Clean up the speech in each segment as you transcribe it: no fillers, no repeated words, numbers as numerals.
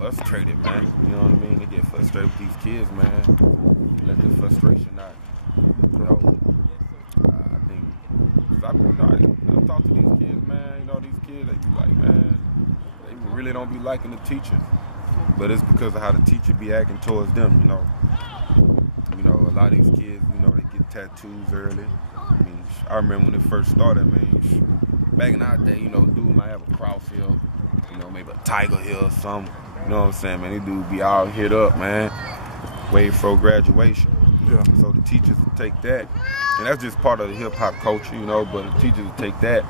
frustrated, man. You know what I mean? They get frustrated with these kids, man. Let the frustration out. You know, I think, I talk to these kids, man. You know, these kids, they be like, man, they really don't be liking the teacher. But it's because of how the teacher be acting towards them, you know. You know, a lot of these kids, you know, they get tattoos early. I mean, I remember when it first started, man, back in our day, you know, dude might have a cross here, you know, maybe a tiger here or something. You know what I'm saying, man? These dudes be all hit up, man, way before graduation. Yeah. So the teachers will take that, and that's just part of the hip-hop culture, you know, but the teachers will take that,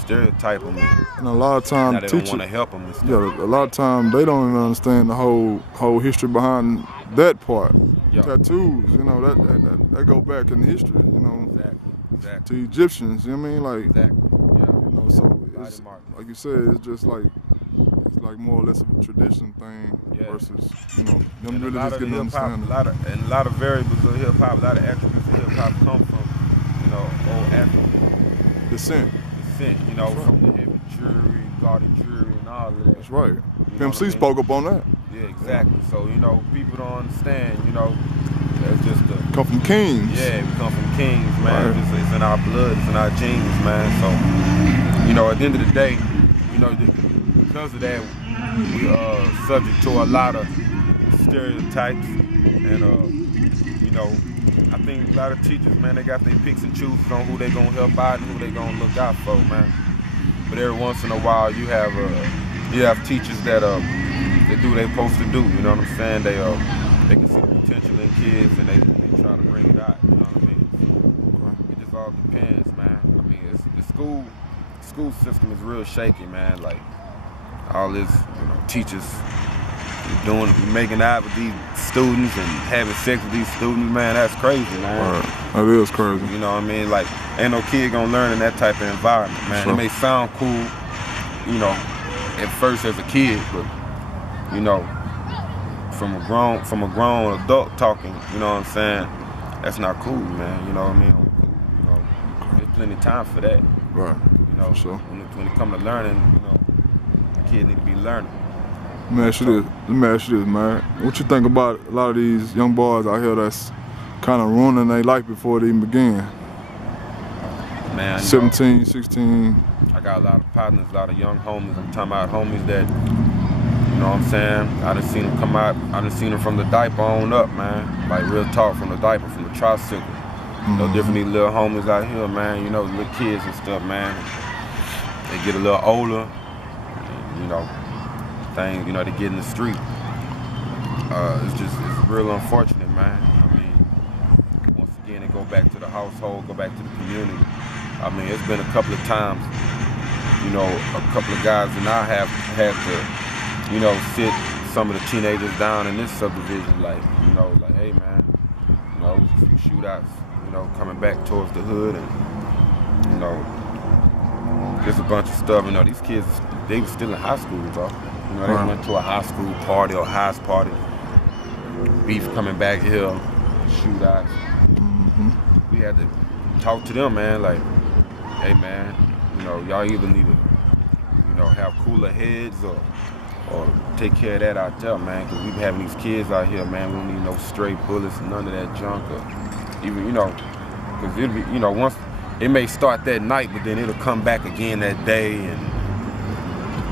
stereotype them, and a lot of times now they don't want to help them and stuff. Yeah, a lot of times they don't even understand the whole history behind that part. Yeah. Tattoos, you know, that go back in history, you know, Exactly. to Egyptians, you know what I mean? Like, Exactly. Yeah. you know, so it's, like you said, it's just like, it's like more or less of a tradition thing versus, you know, them and really just getting understanding. A lot of variables of hip hop, a lot of attributes of hip hop come from, you know, old African descent, you know, from the heavy jewelry, gaudy jewelry, and all of that. That's right. Pimp C spoke up on that. Yeah, exactly. So, you know, people don't understand, you know, that's just the... Come from kings. Yeah, we come from kings, man. Right. It's in our blood, it's in our genes, man. So, you know, at the end of the day, you know, because of that, we are subject to a lot of stereotypes. And, you know, I think a lot of teachers, man, they got their picks and chooses on who they gonna help out and who they gonna look out for, man. But every once in a while, you have teachers that they do what they supposed to do. You know what I'm saying? They can see the potential in kids and they try to bring it out. You know what I mean? It just all depends, man. I mean, it's the school system is real shaky, man. Like all this, you know, teachers making out with these students and having sex with these students, man. That's crazy, man. Right. That is crazy. You know what I mean? Like, ain't no kid gonna learn in that type of environment, man. Sure. It may sound cool, you know, at first as a kid, but you know, from a grown adult talking, you know what I'm saying? That's not cool, man. You know what I mean? You know, there's plenty of time for that. Right. You know, sure. When it comes to learning, you know, the kid need to be learning. Let me ask you this, man. What you think about a lot of these young boys out here that's kind of ruining their life before it even began? Man, 17, 16. I got a lot of partners, a lot of young homies. I'm talking about homies that, you know what I'm saying? I done seen them come out, I done seen them from the diaper on up, man. Like real talk, from the diaper, from the tricycle. No different these little homies out here, man. You know, little kids and stuff, man. They get a little older, and, you know, things, you know, they get in the street. It's real unfortunate, man. I mean, once again, it go back to the household, go back to the community. I mean, it's been a couple of times, you know, a couple of guys and I have had to, you know, sit some of the teenagers down in this subdivision, like, you know, like, hey, man, you know, some shootouts, you know, coming back towards the hood and, you know, just a bunch of stuff. You know, these kids, they were still in high school, bro. You know, they went to a high school party or house party. Beef coming back here, shootouts. We had to talk to them, man, like, hey, man, you know, y'all either need to, you know, have cooler heads or take care of that out there, man, because we be having these kids out here, man. We don't need no stray bullets and none of that junk, or even, you know, because it'll be, you know, once it may start that night, but then it'll come back again that day, and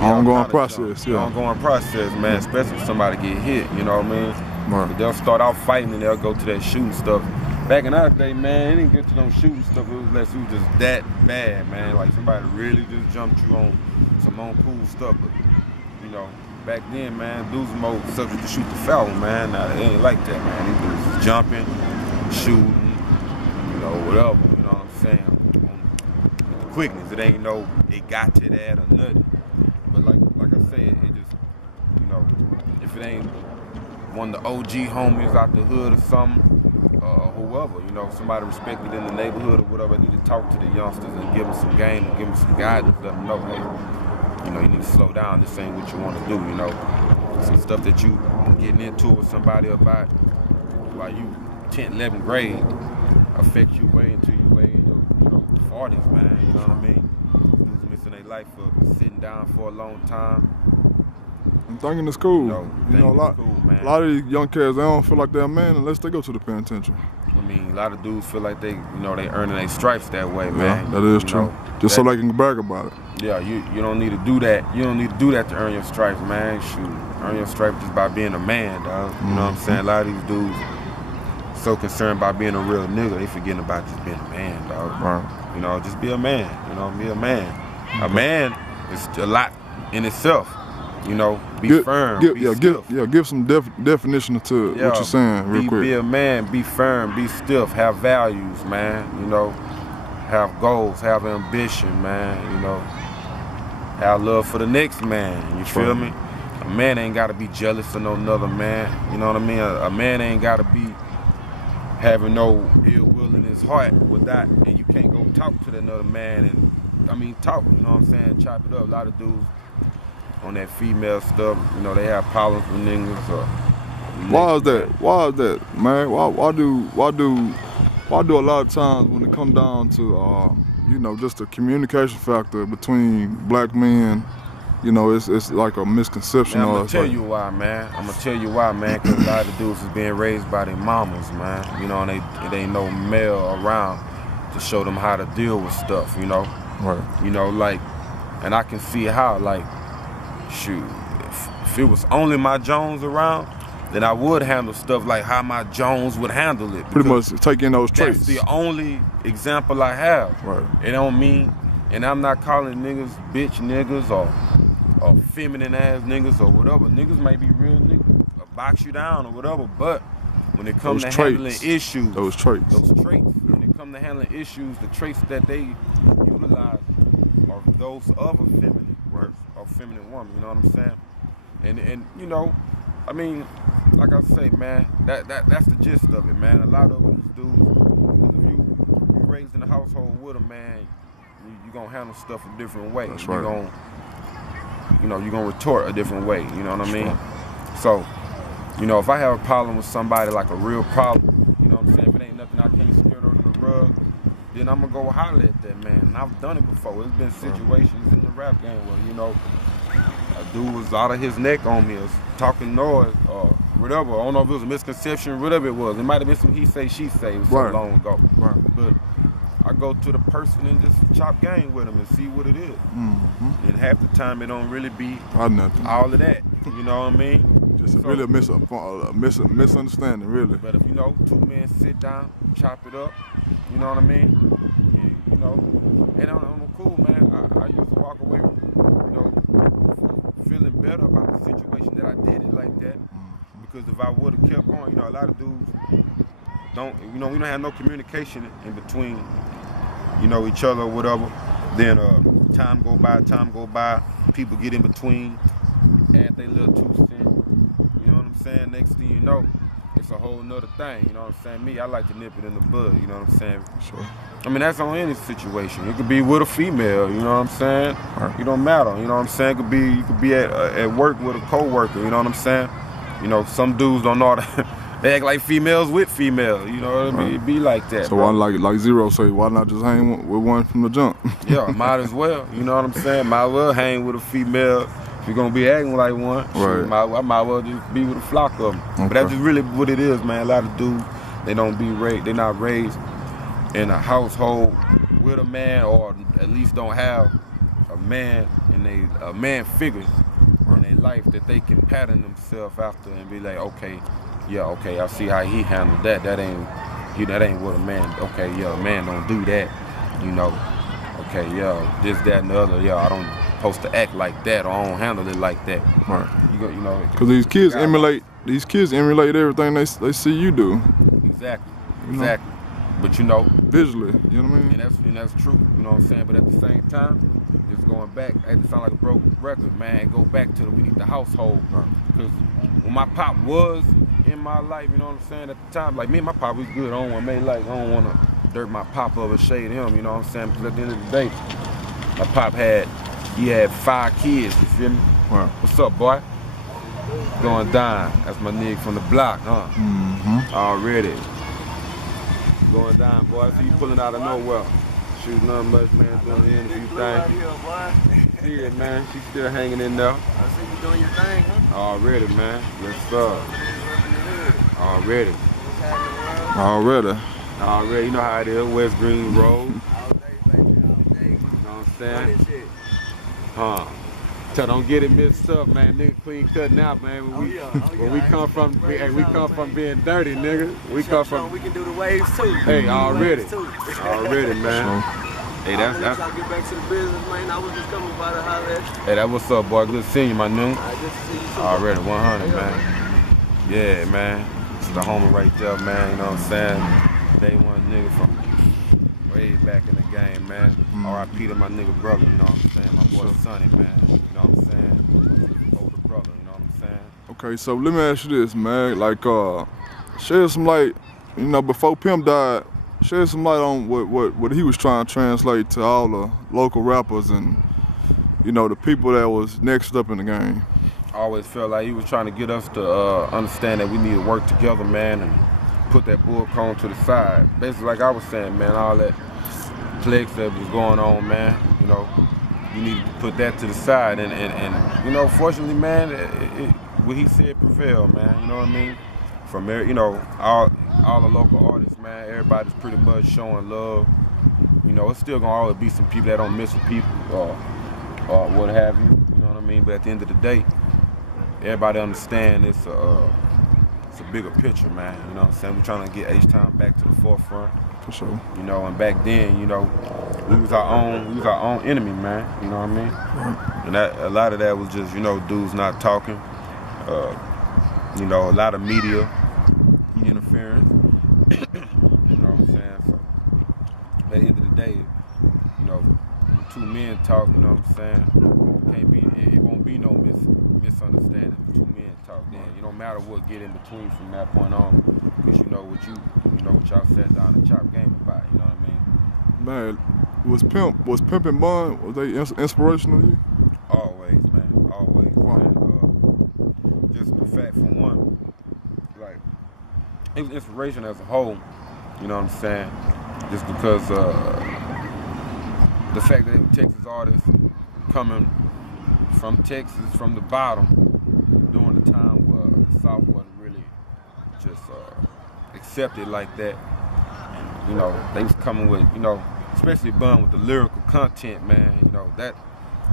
ongoing process, ongoing process, man, especially if somebody get hit, you know what I mean? Right. They'll start out fighting and they'll go to that shooting stuff. Back in our day, man, it didn't get to no shooting stuff unless it was just that bad, man. Like somebody really just jumped you on some uncool stuff. But, you know, back then, man, dudes were more subject to shoot the foul, man. Now, it ain't like that, man. These dudes jumping, shooting, you know, whatever, you know what I'm saying? On the quickness, it ain't no, it got to that or nothing. But like I said, it just, you know, if it ain't one of the OG homies out the hood or something, whoever, you know, somebody respected in the neighborhood or whatever, need to talk to the youngsters and give them some game and give them some guidance, let them know, hey, you know, you need to slow down, this ain't what you want to do, you know. Some stuff that you getting into with somebody about while you 10th, 11th grade affect you way into your way in your, you know, 40s, man, you know what I mean? Dudes missing their life for sitting down for a long time, I'm thinking it's cool. You know, a lot of these young cats, they don't feel like they're a man unless they go to the penitentiary. I mean, a lot of dudes feel like they earning their stripes that way, man. Yeah, that is true. Just so they can brag about it. Yeah, you don't need to do that. You don't need to do that to earn your stripes, man. Shoot, earn your stripes just by being a man, dog. You know what I'm saying? A lot of these dudes so concerned about being a real nigga, they forgetting about just being a man, dog. Right. You know, just be a man. You know, be a man. A man is a lot in itself. You know, be firm, be stiff. Give some definition to what you're saying real quick. Be a man, be firm, be stiff, have values, man. You know, have goals, have ambition, man. You know, have love for the next man. You feel me? A man ain't gotta be jealous of no another man. You know what I mean? A man ain't gotta be having no ill will in his heart with that, and you can't go talk to that another man and talk. You know what I'm saying? Chop it up. A lot of dudes on that female stuff, you know, they have problems with niggas. Why is that, man? Why do a lot of times when it come down to you know, just a communication factor between black men, you know, it's like a misconception. Man, I'm gonna tell you why, man. Because a lot of dudes is being raised by their mamas, man. You know, and they ain't no male around to show them how to deal with stuff. You know, right? You know, like, and I can see how, like, shoot, if it was only my Jones around, then I would handle stuff like how my Jones would handle it. Pretty much taking those traits. That's the only example I have. Right. It don't mean, and I'm not calling niggas bitch niggas or feminine ass niggas or whatever. Niggas might be real niggas, or box you down or whatever, but when it comes to handling issues, those traits, when it comes to handling issues, the traits that they utilize are those of a feminine person or feminine woman, you know what I'm saying? And you know, I mean, like I say, man, that's the gist of it, man. A lot of these dudes, if you raised in a household with a man, you're gonna handle stuff a different way. That's right. You're gonna retort a different way, you know what I mean? So, you know, if I have a problem with somebody, like a real problem, you know what I'm saying, if it ain't nothing I can't scare under the rug, then I'm gonna go holler at that man. And I've done it before. There's been situations in the rap game where, you know, a dude was out of his neck on me, or talking noise, or whatever. I don't know if it was a misconception, whatever it was. It might have been some he say, she say, it was so long ago. Right. But I go to the person and just chop game with them and see what it is. And half the time it don't really be all of that. You know what I mean? Just really a misunderstanding, really. But if, you know, two men sit down, chop it up, you know what I mean? And, you know, and I'm cool, man. I used to walk away, you know, feeling better about the situation that I did it like that. Because if I would have kept going, you know, a lot of dudes don't, you know, we don't have no communication in between, you know, each other or whatever. Then time go by, people get in between, add their little 2 cents. You know what I'm saying? Next thing you know, it's a whole nother thing. You know what I'm saying? Me, I like to nip it in the bud. You know what I'm saying? Sure. I mean, that's on any situation. It could be with a female. You know what I'm saying? Right. It don't matter. You know what I'm saying? You could be at work with a coworker. You know what I'm saying? You know, some dudes don't know how to. They act like females with females, you know what I mean? It be like that. So why, like Zero say, why not just hang with one from the jump? Yeah, might as well. You know what I'm saying? Might as well hang with a female. If you're gonna be acting like one, right. I might as well just be with a flock of them. Okay. But that's just really what it is, man. A lot of dudes, they're not raised in a household with a man, or at least don't have a man figure in their life that they can pattern themselves after and be like, okay, I see how he handled that. That ain't what a man. Okay, a man don't do that. You know. Okay, this, that, and the other. I don't supposed to act like that, or I don't handle it like that. Right. You know. Because these kids emulate everything they see you do. Exactly. You know? But you know. Visually, you know what I mean? And that's true. You know what I'm saying? But at the same time, just going back, it sound like a broke record, man. Go back to we need the household. Because when my pop was in my life, you know what I'm saying, at the time, like me and my pop was good. I don't want to dirt my pop up or shade him, you know what I'm saying? Because at the end of the day, my pop had 5 kids, you feel me? Right. What's up, boy? Going down. That's my nigga from the block, huh? Already. Going down, boy. I see you pulling out of nowhere. shoot, nothing much, man. Doing the interview thing. See it, man. She's still hanging in there. I see you doing your thing, huh? Already, man. Let's start. Already. Already. You know how it is. West Green Road. All day, baby. All day. You know what I'm saying? Running shit. Huh. So don't get it mixed up, man. Nigga clean cutting out, man. When we come from, we come from being dirty, nigga. We come from. We can do the waves too. Hey, already, already, man. Hey, that's. Trying to get back to the business, man. I was just coming by to holler at you. Hey, that what's up, boy? Good seeing you, my nigga. I just see you too. Already, 100, man. Yeah, man. It's the homie right there, man. You know what I'm saying? Day one nigga from way back in the game, man. R.I.P. to my nigga brother, you know what I'm saying? My boy Sonny, man. You know what I'm saying? Older brother, you know what I'm saying? Okay, so let me ask you this, man. Like, shed some light, you know, before Pimp died, shed some light on what he was trying to translate to all the local rappers and, you know, the people that was next up in the game. I always felt like he was trying to get us to understand that we need to work together, man, and put that bull cone to the side. Basically, like I was saying, man, all that plagues that was going on, man, you know, you need to put that to the side. And you know, fortunately, man, what he said prevailed, man, you know what I mean? From there, you know, all the local artists, man, everybody's pretty much showing love. You know, it's still gonna always be some people that don't mess with people or what have you, you know what I mean? But at the end of the day, everybody understand it's a bigger picture, man. You know what I'm saying? We're trying to get H-Town back to the forefront. For sure. You know, and back then, you know, we was our own enemy, man. You know what I mean? Right. And that a lot of that was just, you know, dudes not talking. You know, a lot of media interference. You know what I'm saying? So at the end of the day, you know, two men talk, you know what I'm saying? Can't be, it won't be no misunderstanding. Two men talk then. It don't matter what get in between from that point on, because you know what y'all sat down and chopped game about, you know what I mean? Man, was Pimp and Bun, was they inspirational to you? Always, man, always. Wow. Man. Just the fact, for one, like, it was inspiration as a whole, you know what I'm saying? Just because the fact that they were Texas artists coming from Texas, from the bottom, during the time where the South wasn't really just accepted like that. And, you know, they was coming with, you know, especially Bun with the lyrical content, man, you know,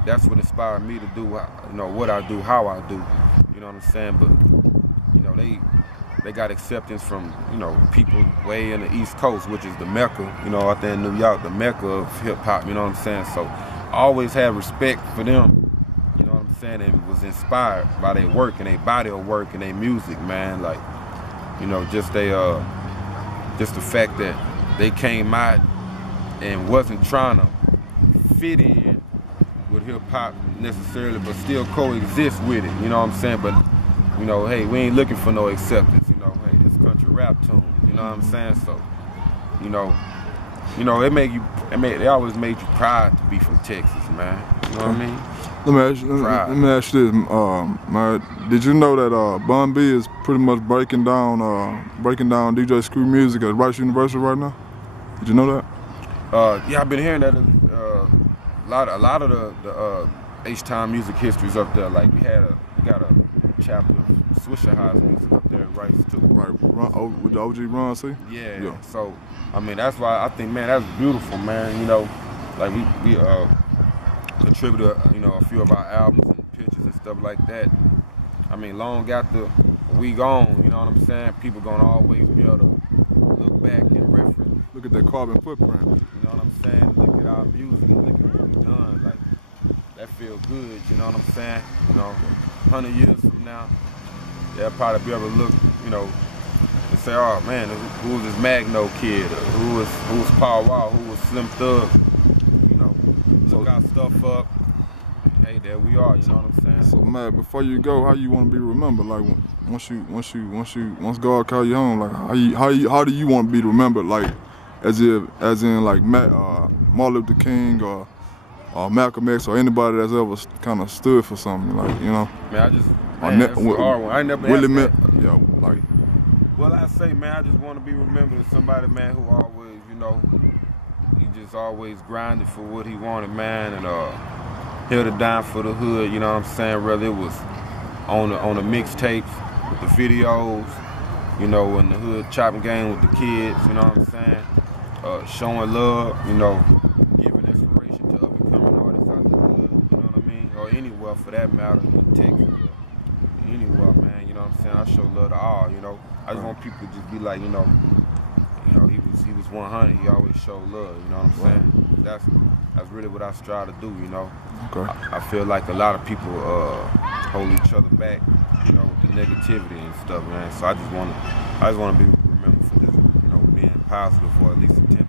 that's what inspired me to do, you know, what I do, how I do, you know what I'm saying? But, you know, they got acceptance from, you know, people way in the East Coast, which is the Mecca, you know, out there in New York, the Mecca of hip hop, you know what I'm saying? So I always had respect for them, you know what I'm saying, and was inspired by their work and their body of work and their music, man. Like, you know, just the fact that they came out and wasn't trying to fit in with hip hop necessarily, but still coexist with it, you know what I'm saying? But, you know, hey, we ain't looking for no acceptance, you know, hey, this country rap tune, you know what I'm saying? So, you know, they always made you proud to be from Texas, man. You know what I mean? Let me ask you this, man. Did you know that Bun B is pretty much breaking down DJ Screw music at Rice University right now? Did you know that? Yeah, I've been hearing that a lot of the H-Town music histories up there. Like we got a chapter of Swisher High's music up there at Rice too. Right, with the OG Ron, see? Yeah. So I mean, that's why I think, man, that's beautiful, man. You know, like we contributed, you know, a few of our albums and pictures and stuff like that. I mean, long after we gone, you know what I'm saying? People gonna always be able to look back and reference. Look at that carbon footprint. You know what I'm saying? Look at our music and look at what we've done. Like, that feel good, you know what I'm saying? You know, 100 years from now, they'll probably be able to look, you know, and say, oh man, who was this Magno kid? Or who was Paul Wall? Who was Slim Thug? You know, look our stuff up. Hey, there we are, you know what I'm saying? So man, before you go, how you want to be remembered? Like once God call you home, like how do you want to be remembered? Like as in like Martin Luther King or Malcolm X or anybody that's ever kind of stood for something, like, you know? Man, that's a hard one. I ain't never really asked that. Yeah, like. Well, I say, man, I just want to be remembered as somebody, man, who always, you know, he just always grinded for what he wanted, man, and held it down for the hood. You know what I'm saying? Whether it was on the mixtapes, with the videos, you know, in the hood chopping game with the kids. You know what I'm saying? Showing love, you know, giving inspiration to up and coming artists out the hood. You know what I mean? Or anywhere for that matter, in Texas. Anywhere, man. You know what I'm saying? I show love to all. You know, I just want people to just be like, you know, he was 100. He always showed love. You know what I'm saying? That's really what I strive to do. You know. Okay. I feel like a lot of people hold each other back, you know, with the negativity and stuff, man. So I just want to be remembered for just, you know, being positive for at least a 10